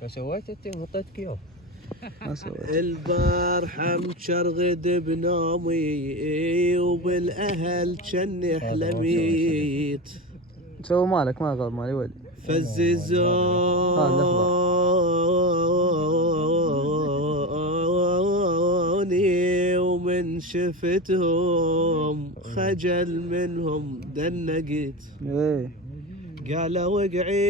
شو سويت انت؟ غطيت كيوم. ما سويت. البارحة مشرغد بنومي وبالاهل جني حلميت. سوي مالك ما غلط مالي ولي. فززوني ومن شفتهم خجل منهم دنقيت. قالوا وقعيد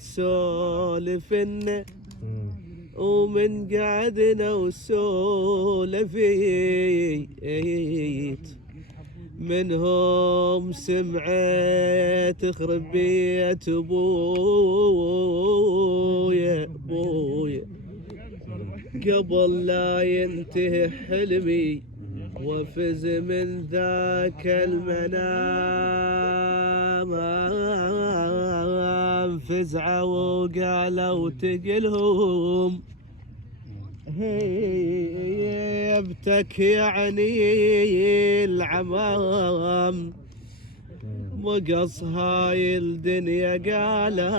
سولفنا ومن قعدنا وسولفيت منهم سمعت خرب بيت ابويا قبل لا ينتهي حلمي وفز من ذاك المنام فزعوا وقالوا تقلهم يبتك يعني العمام مقص هاي الدنيا قالوا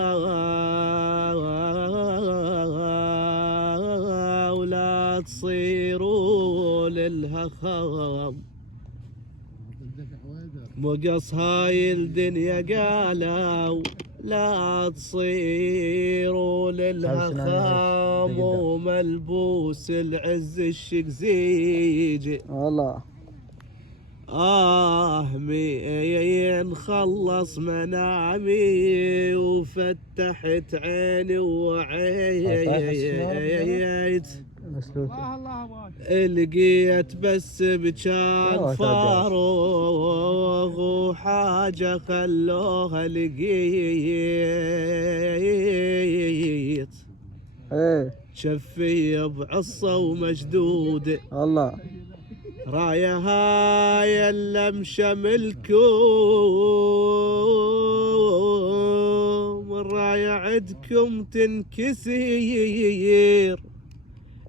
ولا تصيروا للهخام. مقص هاي الدنيا قالوا لا تصيروا للهخام وملبوس العز الشقزيج. والله مين خلص منامي وفتحت عيني وعيت لقيت بس بجان فاروغ وحاجة خلوها لقيت شفية بعصة ومشدود. الله راية هاي اللمشة ملكم الراية عدكم تنكسير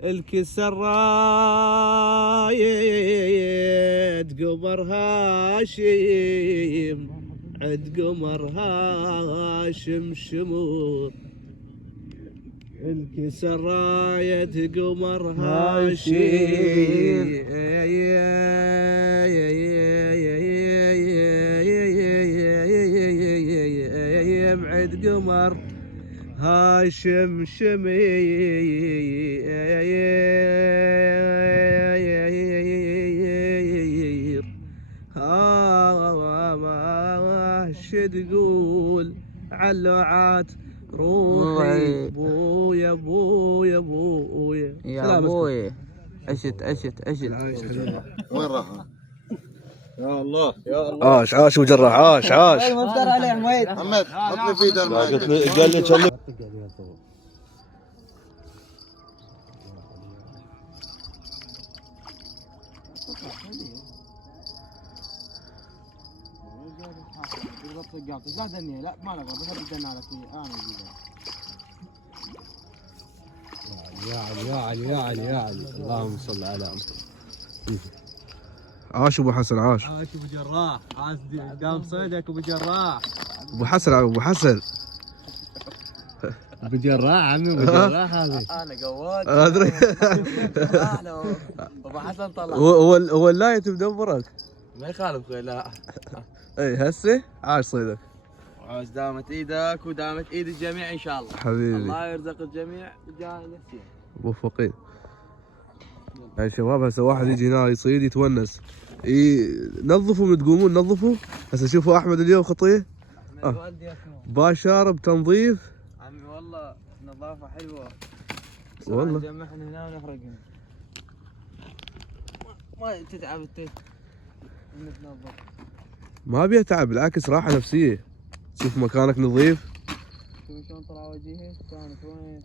الكسر رايد قمر هاشم عد قمر هاشم شمور الكسر رايد قمر هاشم عد قمر هاشم شمير ما تقول علوعات روحي بويا بويا بويا يا ابوي. عشت وين راح؟ يا الله يا الله. عاش وجراح عاش مفتر عليه حميد. حميد حط لي في ايده الماء. قال لي كلم. لا دنيا لا ما نقدر بس الدنيا على شيء انا اجيبها. يا علي اللهم صل على محمد. عاش ابو حسن عاش ابو جراح عاش قام صيدك ابو جراح. ابو حسن ابو جراح عمي ابو جراح هذا. انا قواد ادري. ابو حسن طلع هو اللايت مدبرك ما يخالف لا. اي هسه عاش صيدك. عاش دامت ايدك ودامت ايد الجميع ان شاء الله. حبيبي الله يرزق الجميع بجاه موفقين. يا شباب هسه واحد يجي هنا يصيد يتونس نظفوا من تقومون نظفوا. هسه شوفوا احمد اليوم خطيه باشار بتنظيف. عمي والله نظافه حلوه والله. نجمعهم هنا ونخرجهم ما تتعب انت نتنظف. ما بيها تعب بالعكس راحه نفسيه. شوف مكانك نظيف. شوف شلون طلع وجهي كانت وين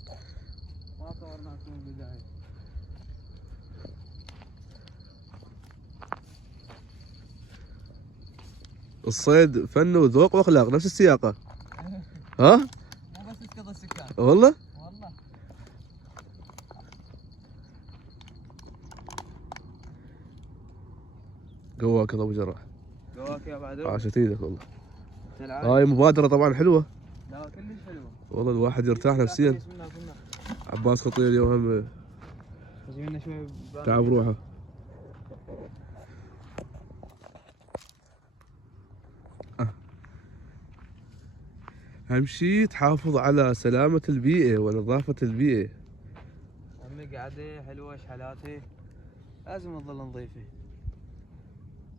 ما صورناك من البدايه. الصيد فن وذوق واخلاق نفس السياقه. ها؟ مو بس تقضي السكان. والله؟ والله. قواك ابو جراح. قواك يا بعد عاشت ايدك والله. تلعب. هاي مبادرة طبعا حلوة لا كلش حلوه. والله، الواحد يرتاح نفسيا. بسم الله كنا. عباس خطير اليوم هم جينا شوي تعب روحه. أهم شي تحافظ على سلامة البيئة ونظافة البيئة. عمي قعده حلوه شحلاتها لازم تظل نظيفه.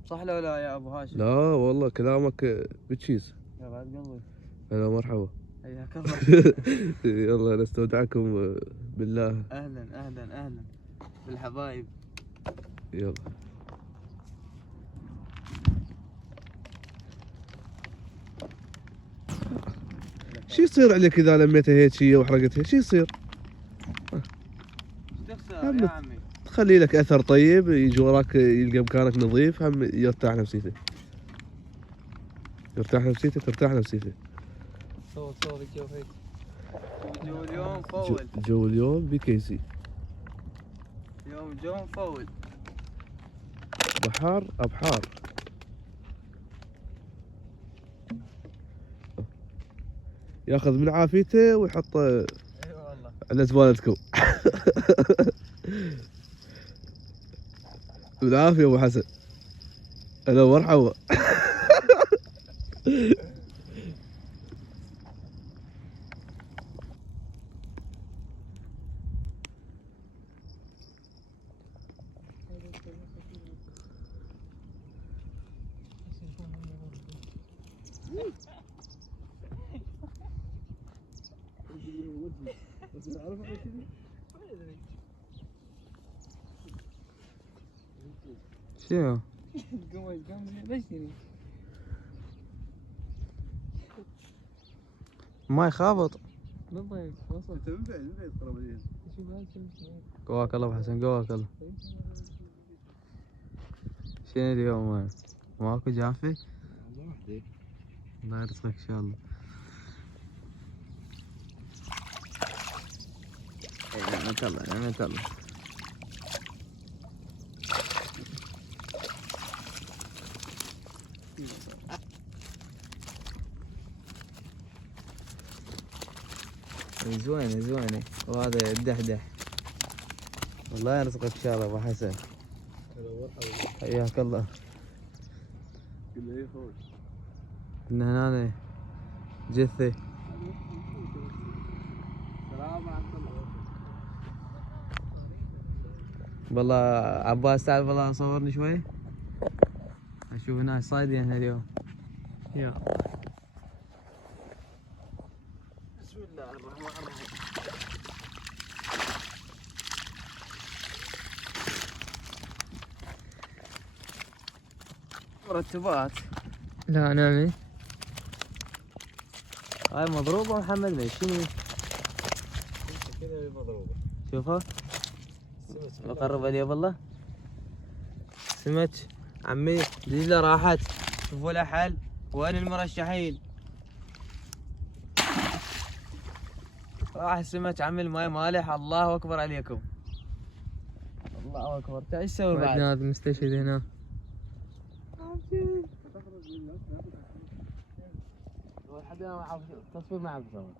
صح لو لا يا ابو هاشم؟ لا والله كلامك بتشيز. يا بعد قلبي. هلا مرحبا. حياك الله. يلا نستودعكم بالله. اهلا اهلا اهلا بالحبايب. يلا. شو يصير عليك اذا لميتها هيك شي وحرقتها؟ شو يصير؟ ايش تخسر يا عمي؟ تخلي لك اثر طيب، يجي وراك يلقى مكانك نظيف، هم يرتاح نفسيته. يرتاح نفسيتك ترتاح نفسيتك. صوت الجو هيك. الجو اليوم فول. جو اليوم بكيسي. اليوم جو مفول. بحار ابحار. ياخذ من عافيته ويحط اي والله. على زبالتكم. بالعافية ابو حسن. هلا مرحبا. شنو؟ قوم ليش هني؟ ما يخابط. بالضبط وصل. انت من بعيد قرب. شوف هذا قواك الله ابو حسن، قواك الله. شنو اليوم؟ ماكو جافي؟ الله يرزقك ان شاء الله. نعمة الله نعمة الله. زوينة زوينة، وهذا الدحدح. الله يرزقك ان شاء الله ابو حسن. حياك الله. كنا هنا جثة. والله عباس تعال والله صورني شوي. اشوف ناس صايدين هنا اليوم. يا بسم الله الرحمن الرحيم. مرتبات. لا نعمي. هاي مضروبة محمد مي شنو؟ كذا مضروبة. شوفها. بقرب عليها والله. سمك عمي ديزله راحت. شوفوا لها حل. وين المرشحين؟ راح السمك عمي الماي مالح. الله اكبر عليكم. الله اكبر. تعال ايش تسوي بعد؟ هذا مستشهد هنا. حد ما تصوير معك تصوير.